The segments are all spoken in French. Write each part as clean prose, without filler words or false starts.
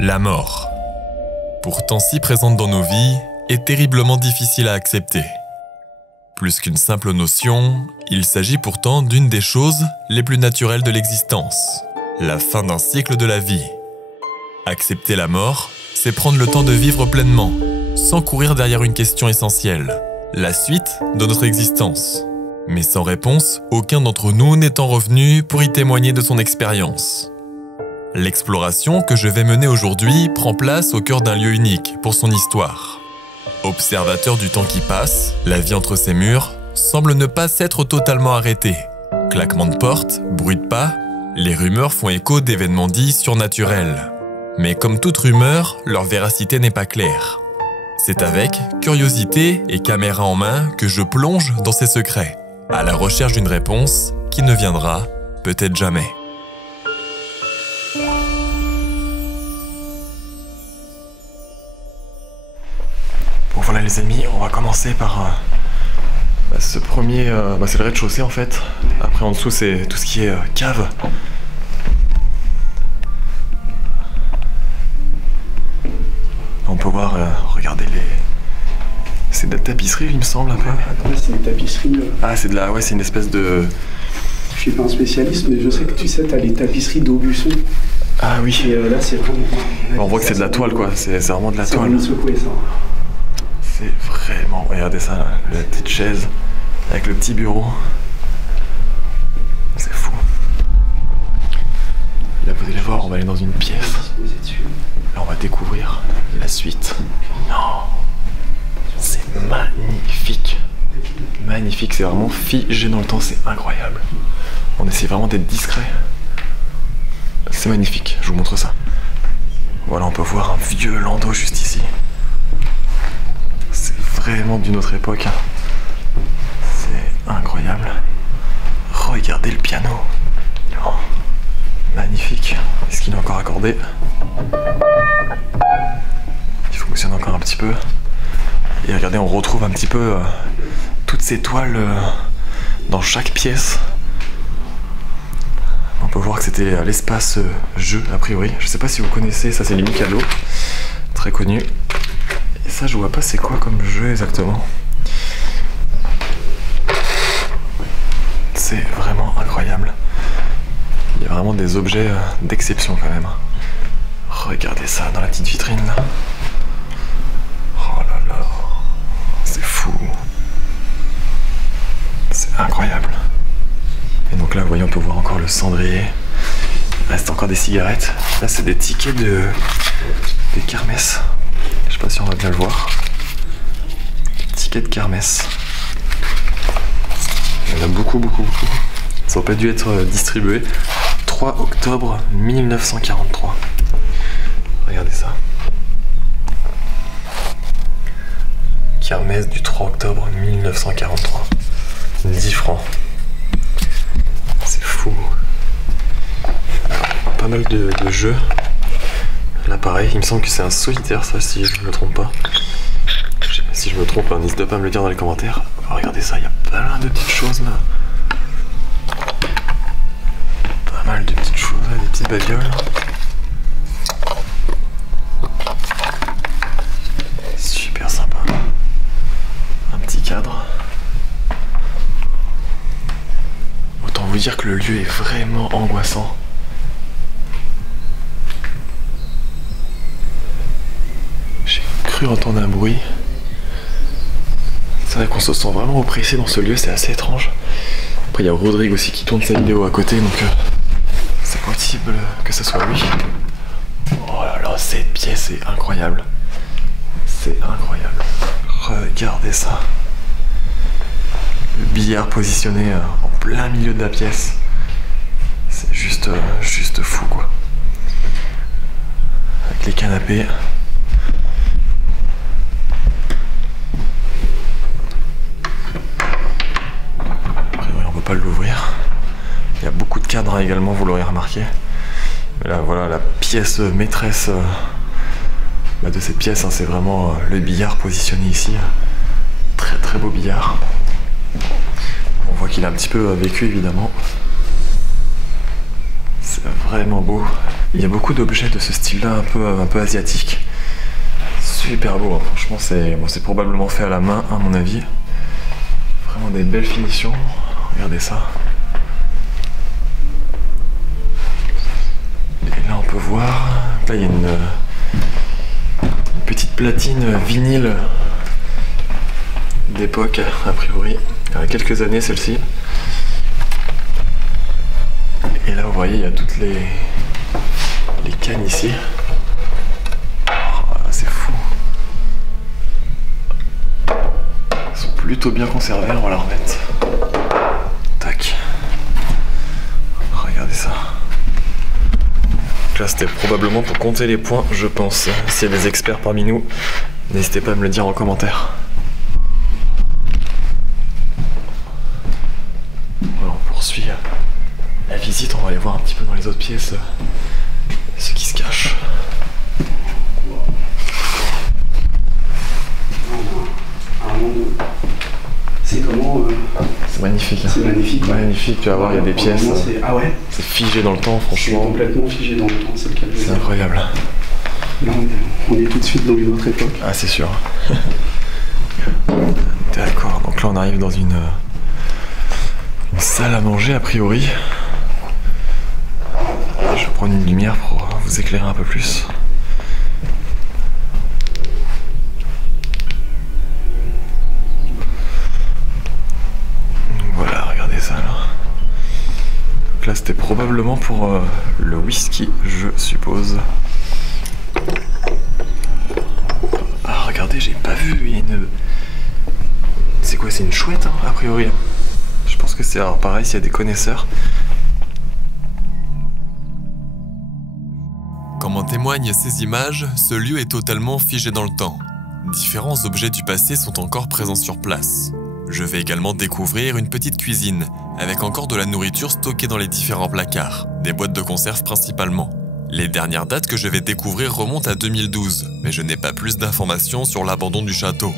La mort, pourtant si présente dans nos vies, est terriblement difficile à accepter. Plus qu'une simple notion, il s'agit pourtant d'une des choses les plus naturelles de l'existence, la fin d'un cycle de la vie. Accepter la mort, c'est prendre le temps de vivre pleinement, sans courir derrière une question essentielle, la suite de notre existence. Mais sans réponse, aucun d'entre nous n'étant revenu pour y témoigner de son expérience. L'exploration que je vais mener aujourd'hui prend place au cœur d'un lieu unique pour son histoire. Observateur du temps qui passe, la vie entre ces murs semble ne pas s'être totalement arrêtée. Claquement de portes, bruit de pas, les rumeurs font écho d'événements dits surnaturels. Mais comme toute rumeur, leur véracité n'est pas claire. C'est avec curiosité et caméra en main que je plonge dans ces secrets, à la recherche d'une réponse qui ne viendra peut-être jamais. Bon voilà les amis, on va commencer par ce premier, c'est le rez-de-chaussée en fait. Après en dessous c'est tout ce qui est cave. On peut voir, regardez les... C'est de la tapisserie il me semble un peu. Ouais, c'est une tapisserie. Ah c'est de la... Ouais c'est une espèce de... Je suis pas un spécialiste mais je sais que tu sais, t'as les tapisseries d'Aubusson. Ah oui. Et là c'est vraiment... On voit que c'est de la toile quoi, c'est vraiment de la ça toile. va secouer ça. C'est vraiment... Regardez ça, là, la petite chaise avec le petit bureau. C'est fou. Là vous allez voir, on va aller dans une pièce. Là on va découvrir la suite. Non, c'est magnifique. Magnifique, c'est vraiment figé dans le temps, c'est incroyable. On essaie vraiment d'être discret. C'est magnifique, je vous montre ça. Voilà, on peut voir un vieux landau juste ici. C'est vraiment d'une autre époque. C'est incroyable. Regardez le piano. Oh, magnifique. Est-ce qu'il est encore accordé? Il fonctionne encore un petit peu. Et regardez, on retrouve un petit peu toutes ces toiles dans chaque pièce. On peut voir que c'était l'espace jeu, a priori. Je sais pas si vous connaissez, ça c'est les Mikado. Très connu. Et ça, je vois pas c'est quoi comme jeu exactement. C'est vraiment incroyable. Il y a vraiment des objets d'exception quand même. Regardez ça dans la petite vitrine là. Oh là là. C'est fou. C'est incroyable. Et donc là, vous voyez, on peut voir encore le cendrier. Il reste encore des cigarettes. Là, c'est des tickets des kermesses. Je sais pas si on va bien le voir. Tickets de kermesse. Il y en a beaucoup. Ça n'a pas dû être distribué. 3 octobre 1943. Regardez ça. Kermesse du 3 octobre 1943. 10 francs. C'est fou. Alors, pas mal de jeux. Là pareil, il me semble que c'est un solitaire ça, si je ne me trompe pas. Si je me trompe, n'hésitez pas à me le dire dans les commentaires. Regardez ça, il y a plein de petites choses là. Pas mal de petites choses là, des petites babioles. Super sympa. Un petit cadre. Autant vous dire que le lieu est vraiment angoissant. J'ai cru entendre un bruit. C'est vrai qu'on se sent vraiment oppressé dans ce lieu, c'est assez étrange. Après il y a Rodrigue aussi qui tourne sa vidéo à côté, donc c'est possible que ce soit lui. Oh là là, cette pièce est incroyable. C'est incroyable. Regardez ça. Le billard positionné en plein milieu de la pièce. C'est juste fou quoi. Avec les canapés. Pas l'ouvrir. Il y a beaucoup de cadres également, vous l'aurez remarqué. Mais là voilà la pièce maîtresse de cette pièce, hein, c'est vraiment le billard positionné ici. Très beau billard. On voit qu'il a un petit peu vécu évidemment. C'est vraiment beau. Il y a beaucoup d'objets de ce style-là, un peu asiatique. Super beau, hein. Franchement, c'est probablement fait à la main, à mon avis. Vraiment des belles finitions. Regardez ça. Et là, on peut voir. Là, il y a une petite platine vinyle d'époque, a priori. Il y a quelques années, celle-ci. Et là, vous voyez, il y a toutes les cannes ici. Oh, c'est fou. Ils sont plutôt bien conservés, on va la remettre. Tac. Regardez ça. Donc là, c'était probablement pour compter les points, je pense. S'il y a des experts parmi nous, n'hésitez pas à me le dire en commentaire. Voilà, on poursuit la visite, on va aller voir un petit peu dans les autres pièces ce qui se cache. C'est comment C'est magnifique. Hein. C'est magnifique. Ouais. Magnifique, tu vas voir, il y a des pièces. Ah ouais. C'est figé dans le temps, franchement. C'est complètement figé dans le temps, c'est le cas de le dire. C'est incroyable. Là, on est tout de suite dans une autre époque. Ah, c'est sûr. D'accord, donc là on arrive dans une salle à manger a priori. Je vais prendre une lumière pour vous éclairer un peu plus. Voilà, regardez ça là. Donc là c'était probablement pour le whisky, je suppose. Ah regardez, j'ai pas vu, il y a une... C'est quoi, c'est une chouette hein, a priori. Je pense que c'est, alors pareil, s'il y a des connaisseurs. Comme en témoignent ces images, ce lieu est totalement figé dans le temps. Différents objets du passé sont encore présents sur place. Je vais également découvrir une petite cuisine, avec encore de la nourriture stockée dans les différents placards, des boîtes de conserve principalement. Les dernières dates que je vais découvrir remontent à 2012, mais je n'ai pas plus d'informations sur l'abandon du château.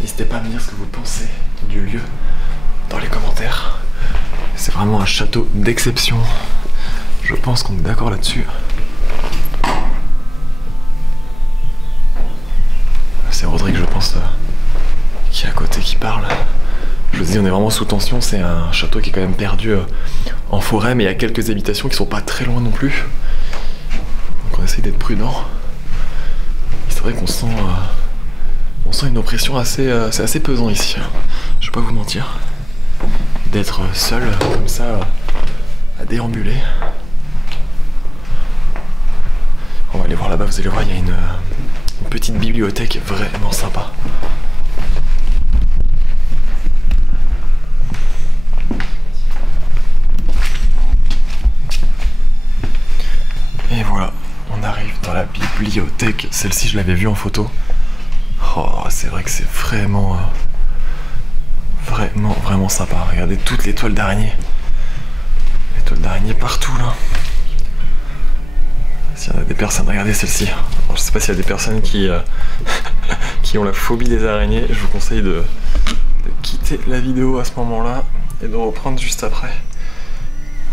N'hésitez pas à me dire ce que vous pensez du lieu dans les commentaires. C'est vraiment un château d'exception. Je pense qu'on est d'accord là-dessus. C'est Rodrigue, je pense, qui est à côté, qui parle. Je vous dis, on est vraiment sous tension. C'est un château qui est quand même perdu en forêt, mais il y a quelques habitations qui sont pas très loin non plus. Donc on essaye d'être prudent. C'est vrai qu'on sent une oppression c'est assez pesant ici. Je vais pas vous mentir. D'être seul comme ça à déambuler. On va aller voir là-bas, vous allez voir, il y a une petite bibliothèque vraiment sympa. Et voilà, on arrive dans la bibliothèque. Celle-ci, je l'avais vue en photo. Oh, c'est vrai que c'est vraiment sympa. Regardez toutes les toiles d'araignée. Les toiles d'araignée partout là. S'il y en a des personnes, regardez celle-ci. Je sais pas s'il y a des personnes qui ont la phobie des araignées. Je vous conseille de quitter la vidéo à ce moment-là et de reprendre juste après.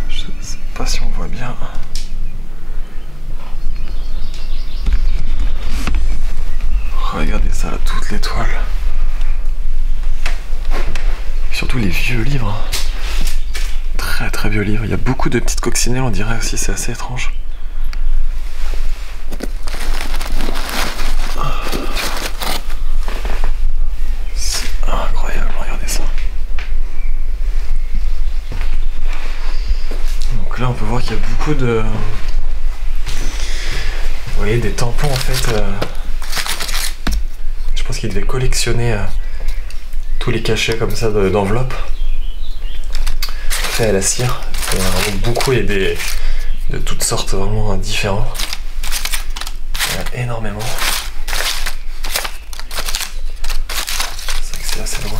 Je sais pas si on voit bien. Regardez ça là, toutes les toiles. Et surtout les vieux livres. Très vieux livres. Il y a beaucoup de petites coccinelles, on dirait aussi, c'est assez étrange. C'est incroyable, regardez ça. Donc là on peut voir qu'il y a beaucoup de... Vous voyez, des tampons en fait. Je pense qu'il devait collectionner tous les cachets comme ça d'enveloppes faits à la cire. Il y en a vraiment beaucoup et de toutes sortes vraiment différents. Il y en a énormément. C'est vrai que c'est assez drôle.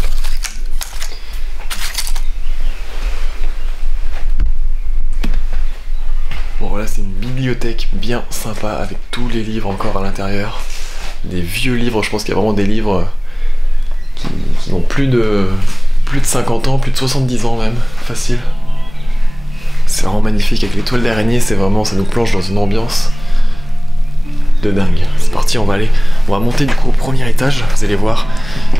Bon voilà, c'est une bibliothèque bien sympa avec tous les livres encore à l'intérieur. Des vieux livres, je pense qu'il y a vraiment des livres qui ont plus de 50 ans, plus de 70 ans même, facile. C'est vraiment magnifique avec les toiles d'araignée, c'est vraiment, ça nous plonge dans une ambiance de dingue. C'est parti, on va monter du coup au premier étage, vous allez voir,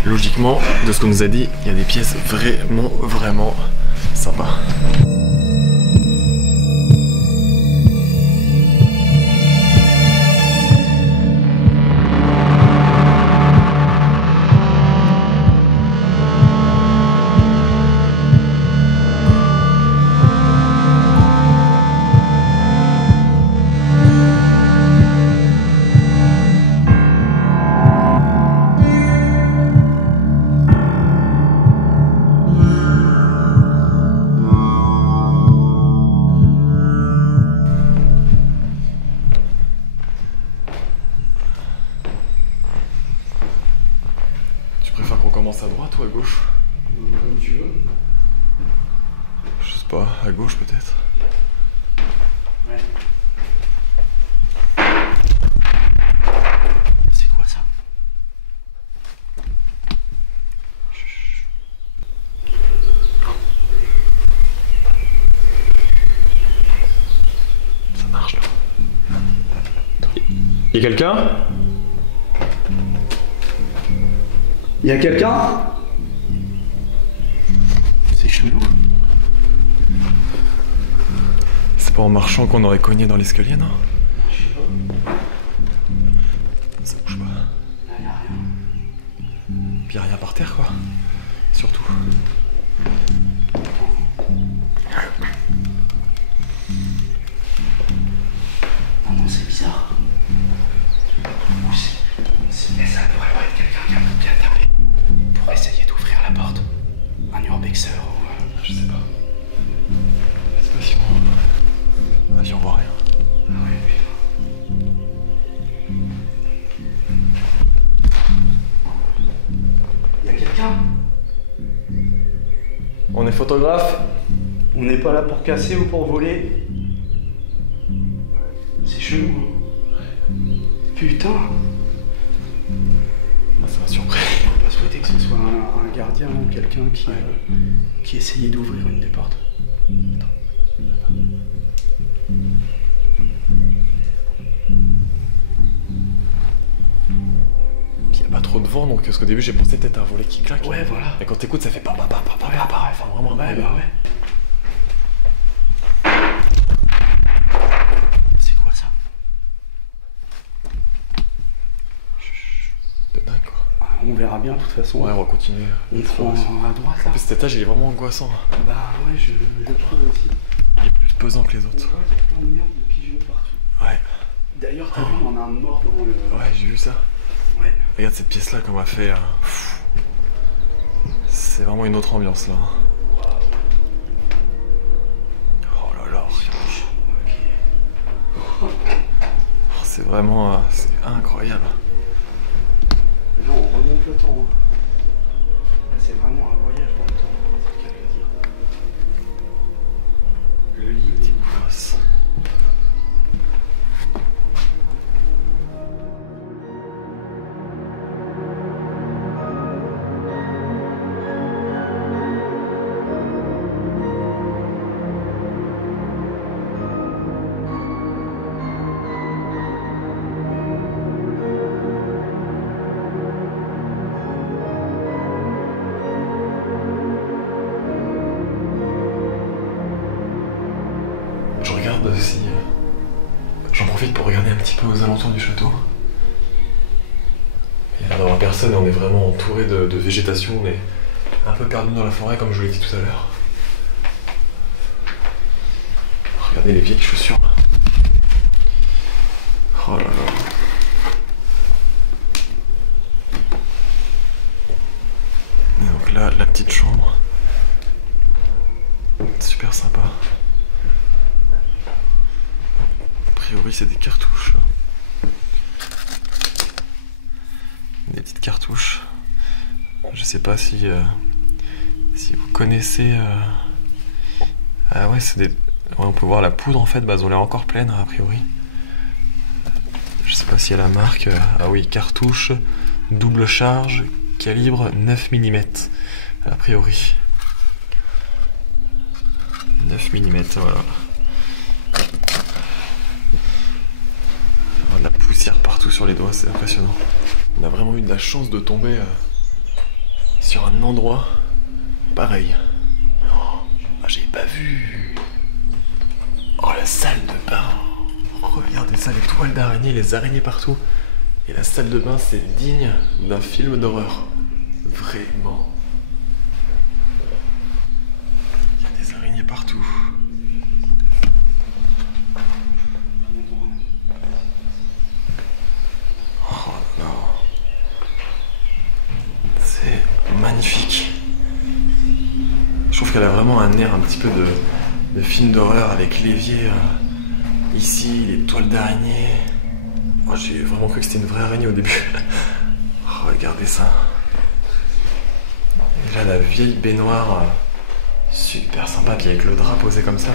logiquement, de ce qu'on nous a dit, il y a des pièces vraiment sympas. À droite ou à gauche? Comme tu veux. Je sais pas, à gauche peut-être? Ouais. C'est quoi ça? Chut. Ça marche là. Y'a quelqu'un? Y'a quelqu'un? C'est chelou. C'est pas en marchant qu'on aurait cogné dans l'escalier, non? Je sais pas. Ça bouge pas. Là, y'a rien. Puis y'a rien par terre, quoi. Surtout. Ah non, c'est bizarre. Mais ça devrait pas être quelqu'un qui a tapé pour essayer d'ouvrir la porte. Un urbexer ou... Je sais pas. Attention. Vas-y, on voit rien. Ah ouais, putain. Y'a quelqu'un? On est photographe? On n'est pas là pour casser ou pour voler. C'est chelou. Putain. Ah, ça m'a surpris. On peut pas souhaiter que ce soit un gardien ou quelqu'un qui essayait d'ouvrir une des portes. Puis y a pas trop de vent, donc parce qu'au début j'ai pensé peut-être à un volet qui claque. Ouais, voilà. Et quand t'écoutes, ça fait pas. Ouais, pareil. Enfin, vraiment. Ouais, bah ouais. C'est quoi ça? De dingue, quoi. Ah, on verra bien de toute façon. Ouais, on va continuer. On prend à droite là. En plus, cet étage il est vraiment angoissant. Bah ouais, je trouve aussi. Il est plus pesant que les autres. Il y a plein de merde de pigeons partout. Ouais. D'ailleurs, t'as vu, on a un mort dans le... Ouais, j'ai vu ça. Ouais. Regarde cette pièce là qu'on m'a fait. C'est vraiment une autre ambiance là. Oh là là. Oh, c'est vraiment. C'est incroyable. Là, on remonte le temps. Hein. Là, c'est vraiment un voyage dans le temps. C'est le cas de le dire. Le lit est Grosse. Je regarde si... J'en profite pour regarder un petit peu aux alentours du château. Il y a l'air d'avoir personne et on est vraiment entouré de végétation. On est un peu perdu dans la forêt comme je vous l'ai dit tout à l'heure. Regardez les vieilles chaussures là. Oh là là. Et donc là, la petite chambre. Super sympa. A priori, c'est des cartouches. Des petites cartouches. Je sais pas si vous connaissez. Ah ouais, c'est des. Ouais, on peut voir la poudre en fait. Bah, elles ont l'air encore pleines a priori. Je sais pas si elle a la marque. Ah oui, cartouche, double charge, calibre 9 mm a priori. 9 mm, voilà. De la poussière partout sur les doigts, c'est impressionnant. On a vraiment eu de la chance de tomber sur un endroit pareil. Oh, j'ai pas vu. Oh, la salle de bain. Regardez ça, les toiles d'araignée, les araignées partout. Et la salle de bain, c'est digne d'un film d'horreur. Vraiment. Il y a des araignées partout. Oh là là. C'est magnifique. Je trouve qu'elle a vraiment un air un petit peu de film d'horreur avec l'évier ici, les toiles d'araignée. Oh, j'ai vraiment cru que c'était une vraie araignée au début. Oh, regardez ça. Et là, la vieille baignoire, super sympa, puis avec le drap posé comme ça.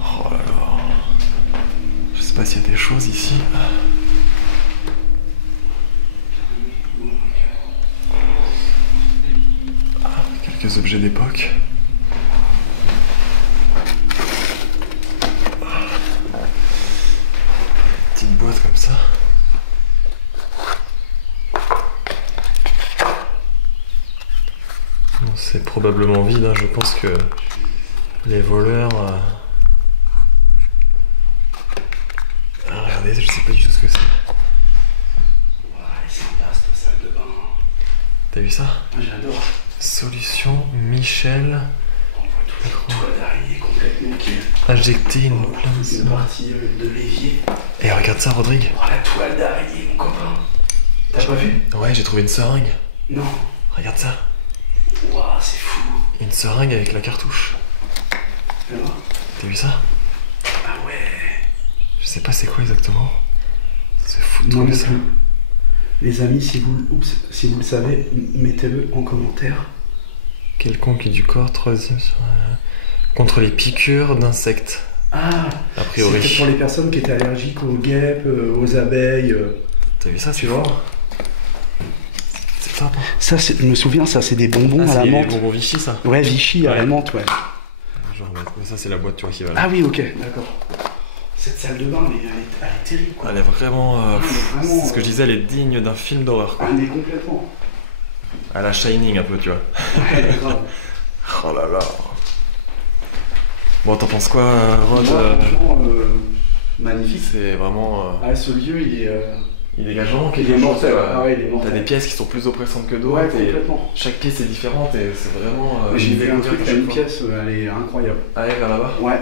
Oh là là. Je sais pas s'il y a des choses ici. Quelques objets d'époque. Petite boîte comme ça. Bon, c'est probablement vide, hein. Je pense que les voleurs... Ah, regardez, je sais pas du tout ce que c'est. Ouais, c'est sympa cette salle de bain. T'as vu ça? Moi j'adore. Solution Michel. On voit tout le toit d'araignée complètement qui est... Injecter une plante. Une partie de l'évier. Et regarde ça, Rodrigue. Oh, la toile d'araignée, mon copain. T'as pas vu? Ouais, j'ai trouvé une seringue. Non. Regarde ça. Waouh, c'est fou. Une seringue avec la cartouche. Alors? T'as vu ça? Ah ouais. Je sais pas c'est quoi exactement. C'est fou de Non, trouver mais ça. les amis, si vous le savez, mettez-le en commentaire. Quelconque du corps, troisième sur... contre les piqûres d'insectes. Ah, A priori. c'était pour les personnes qui étaient allergiques aux guêpes, aux abeilles. T'as vu ça, Tu vois? C'est top. Hein. Ça, je me souviens, ça, c'est des bonbons à la c'est menthe. les bonbons Vichy, ça. Ouais, Vichy à la menthe, ouais. Je vais remettre. Mais ça, c'est la boîte, tu vois, qui va là. Ah oui, ok, d'accord. Cette salle de bain, mais elle est terrible, quoi. Elle est vraiment... elle est vraiment, c'est ce que je disais, elle est digne d'un film d'horreur, quoi. Ah, mais complètement. À la Shining, un peu, tu vois. Ouais, grave. Oh là là. Bon, t'en penses quoi, Rod? Moi, franchement, magnifique. C'est vraiment... Ah, ce lieu, il dégage vraiment il est quelque chose. mortel. Ah ouais, il est T'as mortel. des pièces qui sont plus oppressantes que d'autres. Ouais, et complètement. chaque pièce est différente et c'est vraiment... J'ai une vu un découverte truc, à t'as chaque une fois. pièce, elle est incroyable. Allez, vers là-bas. Ouais.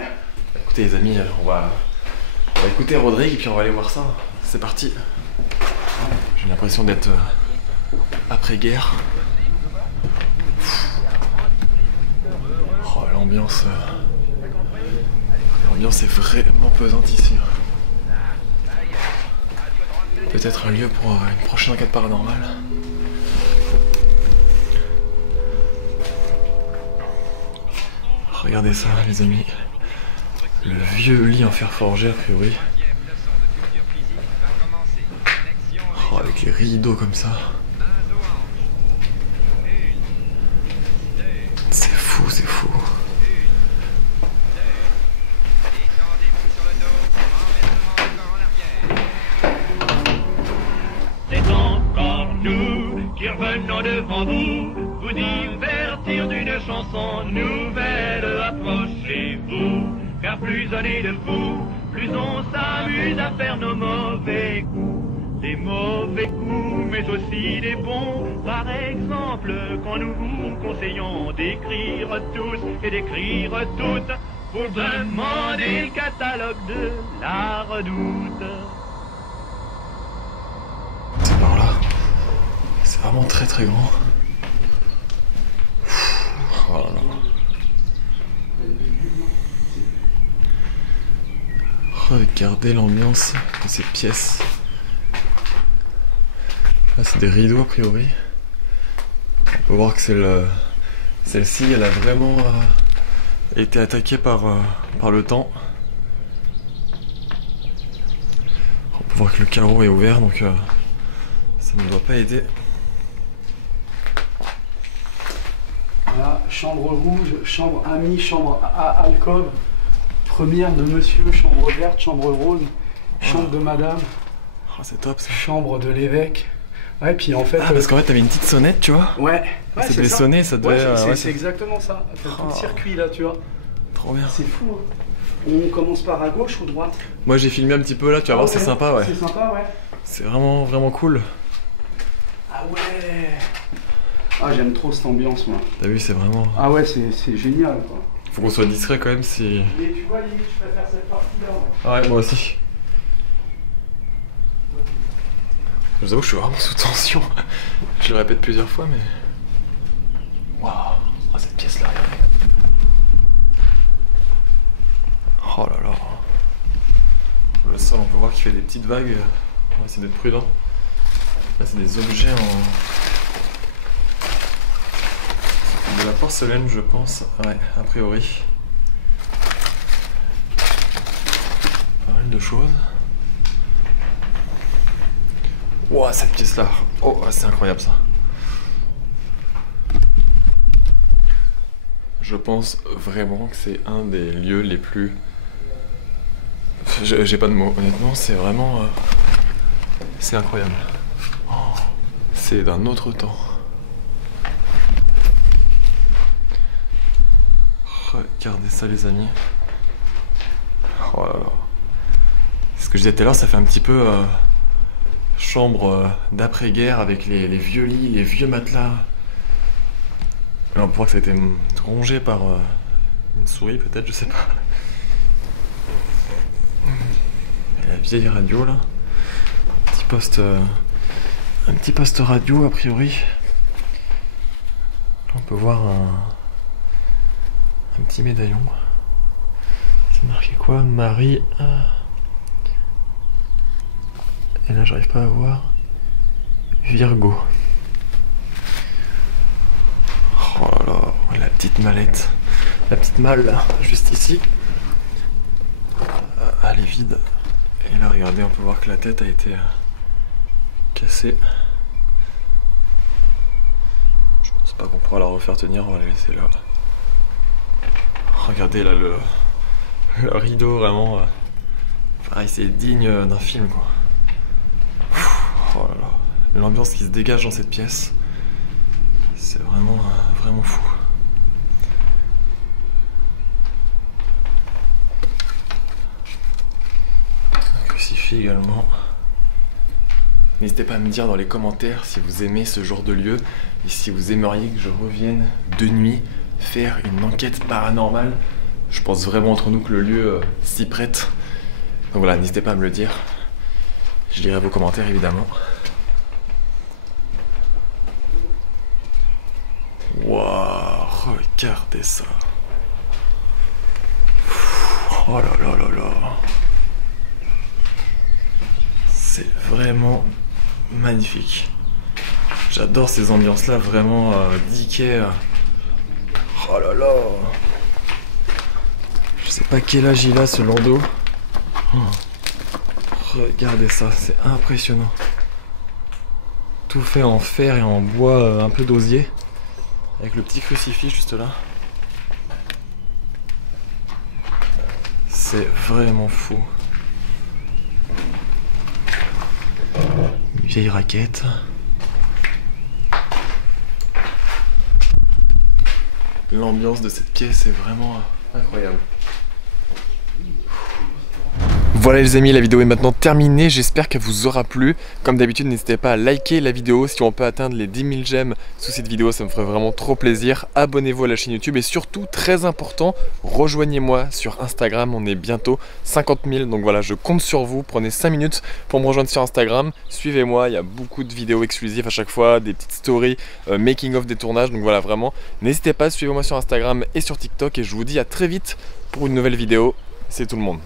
Écoutez les amis, on va écouter Rodrigue et puis on va aller voir ça. C'est parti. J'ai l'impression d'être après-guerre. Oh, l'ambiance est vraiment pesante ici. Peut-être un lieu pour une prochaine enquête paranormale. Regardez ça les amis. Le vieux lit en fer forgé a priori. Oh, avec les rideaux comme ça. C'est fou, c'est fou. C'est encore nous qui revenons devant vous, vous divertir d'une chanson nouvelle. Approchez-vous, car plus on est de fous, plus on s'amuse à faire nos mauvais coups. Des mauvais coups, mais aussi des bons. Par exemple, quand nous vous conseillons d'écrire tous et d'écrire toutes, vous demandez le catalogue de la Redoute. C'est par là. C'est vraiment très très grand. Oh là là. Regardez l'ambiance de cette pièce. Là c'est des rideaux a priori. On peut voir que c'est celle-ci, elle a vraiment été attaquée par le temps. On peut voir que le carreau est ouvert donc ça ne doit pas aider. Voilà, chambre rouge, chambre amie, chambre alcôve. Première de monsieur, chambre verte, chambre rose, chambre de madame. Oh, c'est top ça. Chambre de l'évêque. Ouais, puis en fait. Ah, parce qu'en fait, t'avais une petite sonnette, tu vois. Ouais, ça devait sonner, ça devait. Ouais, c'est exactement ça. T'as tout le circuit là, tu vois. Trop bien. C'est fou. Hein. On commence par à gauche ou droite? Moi, j'ai filmé un petit peu là, tu vas voir, c'est sympa, ouais. C'est sympa, ouais. C'est vraiment, vraiment cool. Ah ouais. Ah, j'aime trop cette ambiance, moi. T'as vu, c'est vraiment. Ah ouais, c'est génial, quoi. Faut qu'on soit discret quand même si. Et tu vois, limite, je préfère cette partie-là. Ouais, moi aussi. Je vous avoue que je suis vraiment sous tension. Je le répète plusieurs fois, mais. Waouh! Oh, cette pièce-là, regardez. Oh là là. Le sol, on peut voir qu'il fait des petites vagues. On va essayer d'être prudent. Là, c'est des objets en. De la porcelaine, je pense. Ouais, a priori. Pas mal de choses. Wow, cette pièce-là. Oh, c'est incroyable ça. Je pense vraiment que c'est un des lieux les plus... J'ai pas de mots, honnêtement, c'est vraiment... C'est incroyable. Oh, c'est d'un autre temps. Regardez ça, les amis. Oh là là. Ce que je disais tout à l'heure, ça fait un petit peu... chambre d'après-guerre avec les vieux lits, les vieux matelas. Alors, on pourra que ça a été rongé par une souris, peut-être, je sais pas. Et la vieille radio là. Un petit poste radio a priori. On peut voir un petit médaillon. C'est marqué quoi? Marie. Et là, j'arrive pas à voir. Virgo. Oh là là, la petite mallette. La petite malle, là, juste ici. Elle est vide. Et là, regardez, on peut voir que la tête a été cassée. Je pense pas qu'on pourra la refaire tenir, on va la laisser là. Regardez là, le rideau, vraiment. Pareil, c'est digne d'un film, quoi. Oh là là, l'ambiance qui se dégage dans cette pièce, c'est vraiment, vraiment fou. Un crucifix également. N'hésitez pas à me dire dans les commentaires si vous aimez ce genre de lieu et si vous aimeriez que je revienne de nuit faire une enquête paranormale. Je pense vraiment entre nous que le lieu s'y prête. Donc voilà, n'hésitez pas à me le dire. Je lirai vos commentaires évidemment. Waouh, regardez ça. Oh là là là là. C'est vraiment magnifique. J'adore ces ambiances là, vraiment d'Ikea. Oh là là. Je sais pas quel âge il a ce landau. Oh. Regardez ça, c'est impressionnant. Tout fait en fer et en bois un peu d'osier. Avec le petit crucifix juste là. C'est vraiment fou. Une vieille raquette. L'ambiance de cette pièce est vraiment incroyable. Voilà les amis, la vidéo est maintenant terminée, j'espère qu'elle vous aura plu. Comme d'habitude, n'hésitez pas à liker la vidéo, si on peut atteindre les 10 000 j'aime sous cette vidéo, ça me ferait vraiment trop plaisir. Abonnez-vous à la chaîne YouTube et surtout, très important, rejoignez-moi sur Instagram, on est bientôt 50 000. Donc voilà, je compte sur vous, prenez 5 minutes pour me rejoindre sur Instagram. Suivez-moi, il y a beaucoup de vidéos exclusives à chaque fois, des petites stories, making of des tournages. Donc voilà, vraiment, n'hésitez pas, suivez-moi sur Instagram et sur TikTok. Et je vous dis à très vite pour une nouvelle vidéo. C'est tout le monde.